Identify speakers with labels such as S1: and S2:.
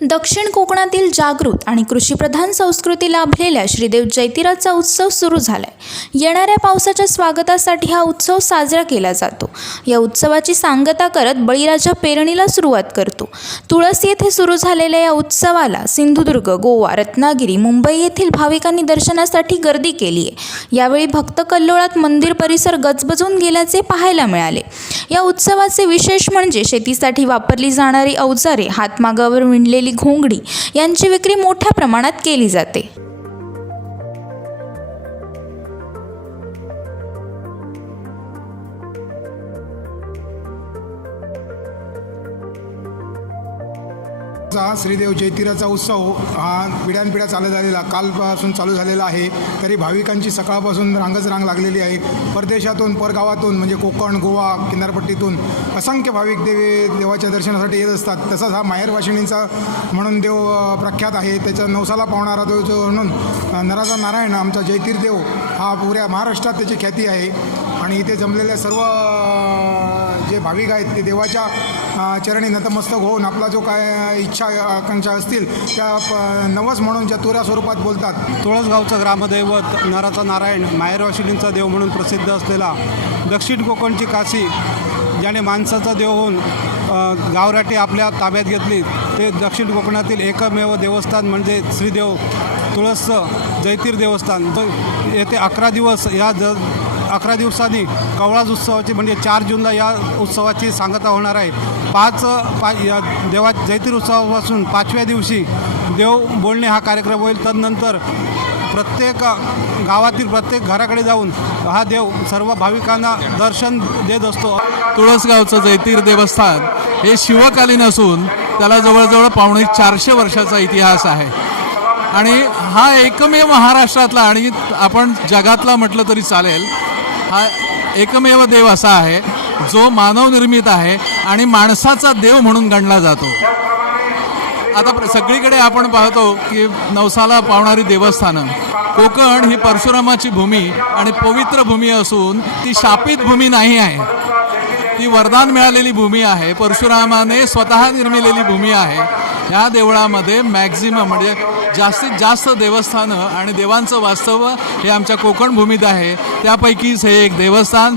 S1: दक्षिण कोकणातील जागृत आणि कृषीप्रधान संस्कृती लाभलेल्या श्रीदेव जैतिराचा उत्सव सुरू झालाय. येणाऱ्या पावसाच्या स्वागतासाठी हा उत्सव साजरा केला जातो. या उत्सवाची सांगता करत बळीराजा पेरणीला सुरुवात करतो. तुळस येथे सुरू झालेल्या या उत्सवाला सिंधुदुर्ग गोवा रत्नागिरी मुंबई येथील भाविकांनी दर्शनासाठी गर्दी केली आहे यावेळी भक्त कल्लोळात मंदिर परिसर गजबजून गेल्याचे पाहायला मिळाले. या उत्सवाचे विशेष म्हणजे शेतीसाठी वापरली जाणारी अवजारे हातमागावर विणलेली घोंगडी यांची विक्री मोठ्या प्रमाणात केली जाते.
S2: हा श्रीदेव जयतीराचा उत्सव हा पिढ्यानपिढ्या चालत आलेला कालपासून चालू झालेला आहे. तरी भाविकांची सकाळपासून रांगच रांग लागलेली आहे. परदेशातून परगावातून म्हणजे कोकण गोवा किनारपट्टीतून असंख्य भाविक देवी देवाच्या दर्शनासाठी येत असतात. तसाच हा माहेरवाशिणींचा म्हणून देव प्रख्यात आहे. त्याच्या नवसाला पावणारा देव जो म्हणून नराजा नारायण आमचा जयतीर देव हा पुऱ्या महाराष्ट्रात त्याची ख्याती आहे. आणि इथे जमलेल्या सर्व जे भाविक आहेत ते देवाच्या चरणी नतमस्तक होऊन आपला जो काय इच्छा आकांक्षा असतील त्या प- नवस म्हणून ज्या तुऱ्या स्वरूपात बोलतात.
S3: तुळसगावचं ग्रामदैवत नराचा नारायण माहेरवाशिनींचा देव म्हणून प्रसिद्ध असलेला दक्षिण कोकणची काशी ज्याने माणसाचा देव होऊन अ, गावराटी आपल्या ताब्यात घेतली ते दक्षिण कोकणातील एकमेव देवस्थान म्हणजे श्रीदेव तुळसचं जैतीर देवस्थान. येथे अकरा दिवस या ज अकरा दिवसांनी कवळाज उत्सवाची म्हणजे चार जूनला या उत्सवाची सांगता होणार आहे. पाच पा या देवा जैतीर उत्सवापासून पाचव्या दिवशी देव बोलणे हा कार्यक्रम होईल. तदनंतर प्रत्येक गावातील प्रत्येक घराकडे जाऊन हा देव सर्व भाविकांना दर्शन देत असतो.
S4: तुळसगावचं जैतीर देवस्थान हे शिवकालीन असून त्याला जवळजवळ पावणे चारशे वर्षाचा इतिहास आहे. आणि हा एकमेव महाराष्ट्रातला आणि आपण जगातला म्हटलं तरी चालेल हा एकमेव देव असा आहे जो मानवनिर्मित आहे आणि माणसाचा देव म्हणून गणला जातो. आता सगळीकडे आपण पाहतो की नवसाला पावणारी देवस्थानं. कोकण ही परशुरामाची भूमी आणि पवित्र भूमी असून ती शापित भूमी नाही आहे. ती वरदान मिळालेली भूमी आहे. परशुरामाने स्वतः निर्मिलेली भूमी आहे. या देवळामध्ये मॅक्झिमम म्हणजे जास्तीत जास्त देवस्थानं आणि देवांचं वास्तव हे आमच्या कोकण भूमीत आहे. त्यापैकीच हे एक देवस्थान.